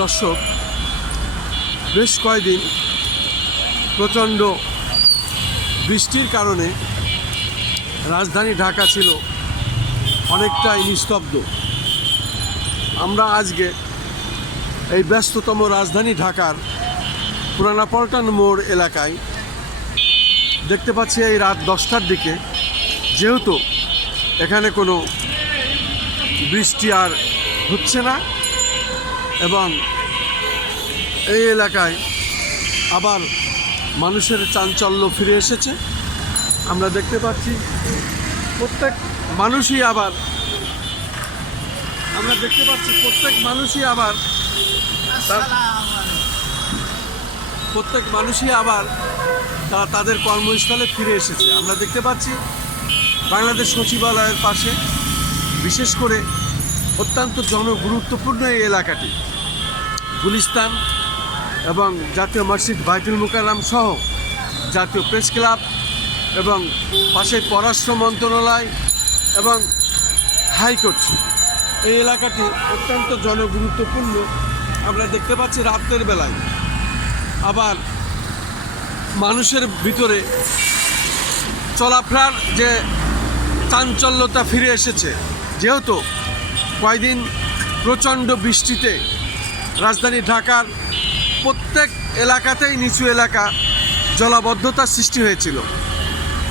দর্শক, বেশ কয়েকদিন প্রচণ্ড বৃষ্টির কারণে রাজধানী ঢাকা ছিল অনেকটাই নিস্তব্ধ। আমরা আজকে এই ব্যস্ততম রাজধানী ঢাকার পুরানা পল্টন মোড় এলাকায় দেখতে পাচ্ছি এই রাত 10টার দিকে, যেহেতু এখানে কোনো বৃষ্টি আর হচ্ছে না এবং এই এলাকায় আবার মানুষের চাঞ্চল্য ফিরে এসেছে। আমরা দেখতে পাচ্ছি প্রত্যেক মানুষই আবার তারা তাদের কর্মস্থলে ফিরে এসেছে। আমরা দেখতে পাচ্ছি বাংলাদেশ সচিবালয়ের পাশে, বিশেষ করে অত্যন্ত জনগুরুত্বপূর্ণ এই এলাকাটি, গুলিস্তান এবং জাতীয় মসজিদ বাইতুল মুকাররম সহ জাতীয় প্রেস ক্লাব এবং পাশে পররাষ্ট্র মন্ত্রণালয় এবং হাইকোর্ট, এই এলাকাটি অত্যন্ত জনগুরুত্বপূর্ণ। আমরা দেখতে পাচ্ছি রাতের বেলায় আবার মানুষের ভিতরে চলাফেরার যে চাঞ্চল্যতা ফিরে এসেছে, যেহেতু কয়েকদিন প্রচণ্ড বৃষ্টিতে রাজধানী ঢাকার প্রত্যেক এলাকাতেই নিচু এলাকা জলাবদ্ধতার সৃষ্টি হয়েছিল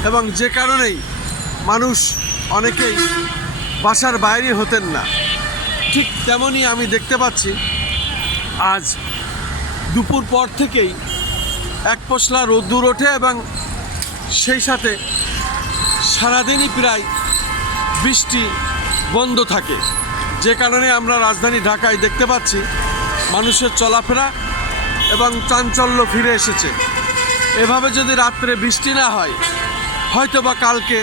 এবং যে কারণেই মানুষ অনেকেই বাসার বাইরে হতেন না। ঠিক তেমনই আমি দেখতে পাচ্ছি আজ দুপুর পর থেকেই এক পশলা রোদ্দুর ওঠে এবং সেই সাথে সারাদিনই প্রায় বৃষ্টি বন্ধ থাকে, যে কারণে আমরা রাজধানী ঢাকায় দেখতে পাচ্ছি মানুষের চলাফেরা এবং চাঞ্চল্য ফিরে এসেছে। এভাবে যদি রাত্রে বৃষ্টি না হয়, হয়তো বা কালকে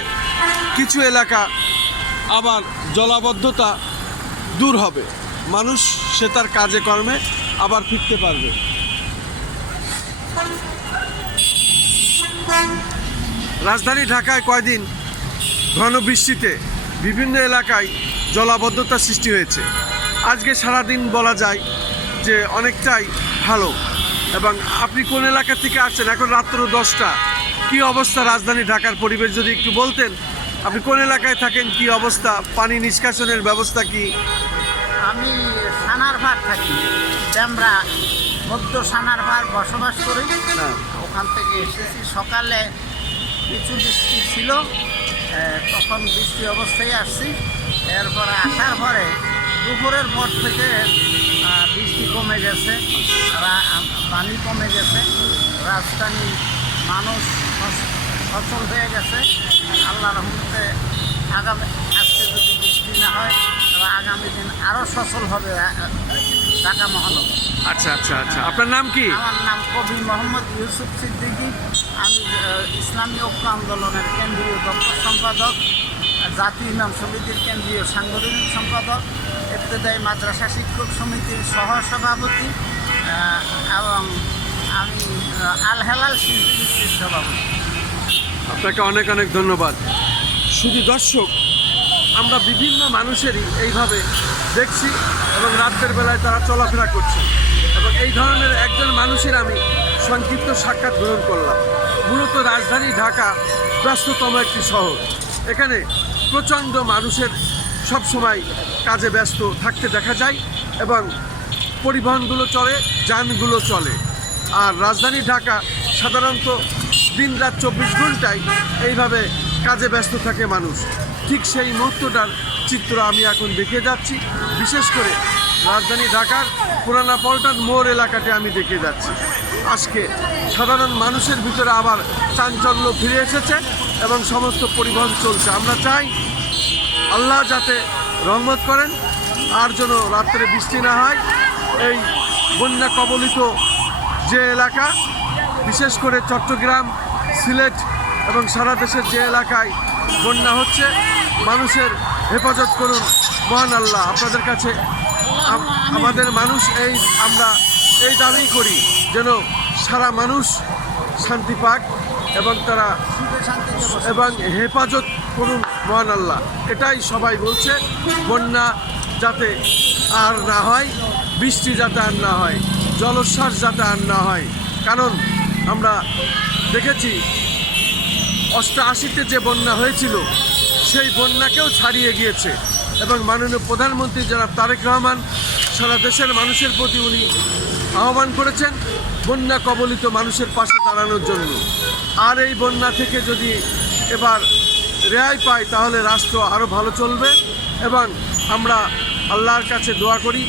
কিছু এলাকা আবার জলাবদ্ধতা দূর হবে, মানুষ সে তার কাজে কর্মে আবার ফিরতে পারবে। রাজধানী ঢাকায় কয়দিন ঘন বৃষ্টিতে বিভিন্ন এলাকায় জলাবদ্ধতার সৃষ্টি হয়েছে। আজকে সারাদিন বলা যায় যে অনেকটাই ভালো। এবং আপনি কোন এলাকা থেকে আসছেন? এখন রাত্র 10টা, কি অবস্থা রাজধানী ঢাকার পরিবেশ যদি একটু বলতেন? আপনি কোন এলাকায় থাকেন, কি অবস্থা, পানি নিষ্কাশনের ব্যবস্থা কি? আমি সানারপাড় থাকি, ড্যামরা মধ্য সানারপাড় বসবাস করি। ওখান থেকে এসেছি। সকালে কিছু বৃষ্টি ছিল, তখন বৃষ্টি অবস্থায় আসছি। এরপরে আসার পরে দুপুরের পর থেকে বৃষ্টি কমে গেছে, পানি কমে গেছে, রাজধানী মানুষ সচল হয়ে গেছে। আল্লাহ রহমতে আজকে যদি বৃষ্টি না হয় তবে আগামী দিন আরও সচল হবে ঢাকা মহানগর। আচ্ছা আচ্ছা আচ্ছা, আপনার নাম কি? আমার নাম কবি মোহাম্মদ ইউসুফ সিদ্দিকী। আমি ইসলামী ঐক্য আন্দোলনের কেন্দ্রীয় দপ্তর সম্পাদক, জাতীয় ইমাম সমিতির কেন্দ্রীয় সাংগঠনিক সম্পাদক, ইবতেদায়ী মাদ্রাসা শিক্ষক সমিতির সহসভাপতি এবং আমি আল হেলাল শিল্পীর সভাপতি। আপনাকে অনেক অনেক ধন্যবাদ। শুধু দর্শক, আমরা বিভিন্ন মানুষেরই এইভাবে দেখছি এবং রাতের বেলায় তারা চলাফেরা করছে এবং এই ধরনের একজন মানুষের আমি সংক্ষিপ্ত সাক্ষাৎ গ্রহণ করলাম। মূলত রাজধানী ঢাকা ব্যস্ততম একটি শহর, এখানে প্রচণ্ড মানুষের সবসময় কাজে ব্যস্ত থাকতে দেখা যায় এবং পরিবহনগুলো চলে, যানগুলো চলে। আর রাজধানী ঢাকা সাধারণত দিন রাত 24 ঘন্টায় এইভাবে কাজে ব্যস্ত থাকে মানুষ। ঠিক সেই মুহূর্তটার চিত্র আমি এখন দেখে যাচ্ছি। বিশেষ করে রাজধানী ঢাকার পুরানা পল্টন মোড় এলাকাতে আমি দেখে যাচ্ছি। আজকে সাধারণ মানুষের ভিতরে আবার চাঞ্চল্য ফিরে এসেছে এবং সমস্ত পরিবহন চলছে। আমরা চাই আল্লাহ যাতে রহমত করেন, আর যেন রাত্রে বৃষ্টি না হয়। এই বন্যা কবলিত যে এলাকা, বিশেষ করে চট্টগ্রাম, সিলেট এবং সারা দেশের যে এলাকায় বন্যা হচ্ছে, মানুষের হেফাজত করুন মহান আল্লাহ। আপনাদের কাছে আমাদের মানুষ আমরা এই দাবি করি যেন সারা মানুষ শান্তি পাক এবং তারা এবং হেফাজত করুন মহান আল্লাহ। এটাই সবাই বলছে, বন্যা যাতে আর না হয়, বৃষ্টি যাতে আর না হয়, জলোচ্ছ্বাস যাতে আর না হয়। কারণ আমরা দেখেছি 88-তে যে বন্যা হয়েছিল সেই বন্যাকেও ছাড়িয়ে গিয়েছে, এবং মাননীয় প্রধানমন্ত্রী জনাব তারেক রহমান সারা দেশের মানুষের প্রতি উনি আহ্বান করেছেন বন্যা কবলিত মানুষের পাশে দাঁড়ানোর জন্য। আর এই বন্যা থেকে যদি এবার রেহাই পায় তাহলে রাষ্ট্র আরও ভালো চলবে, এবং আমরা আল্লাহর কাছে দোয়া করি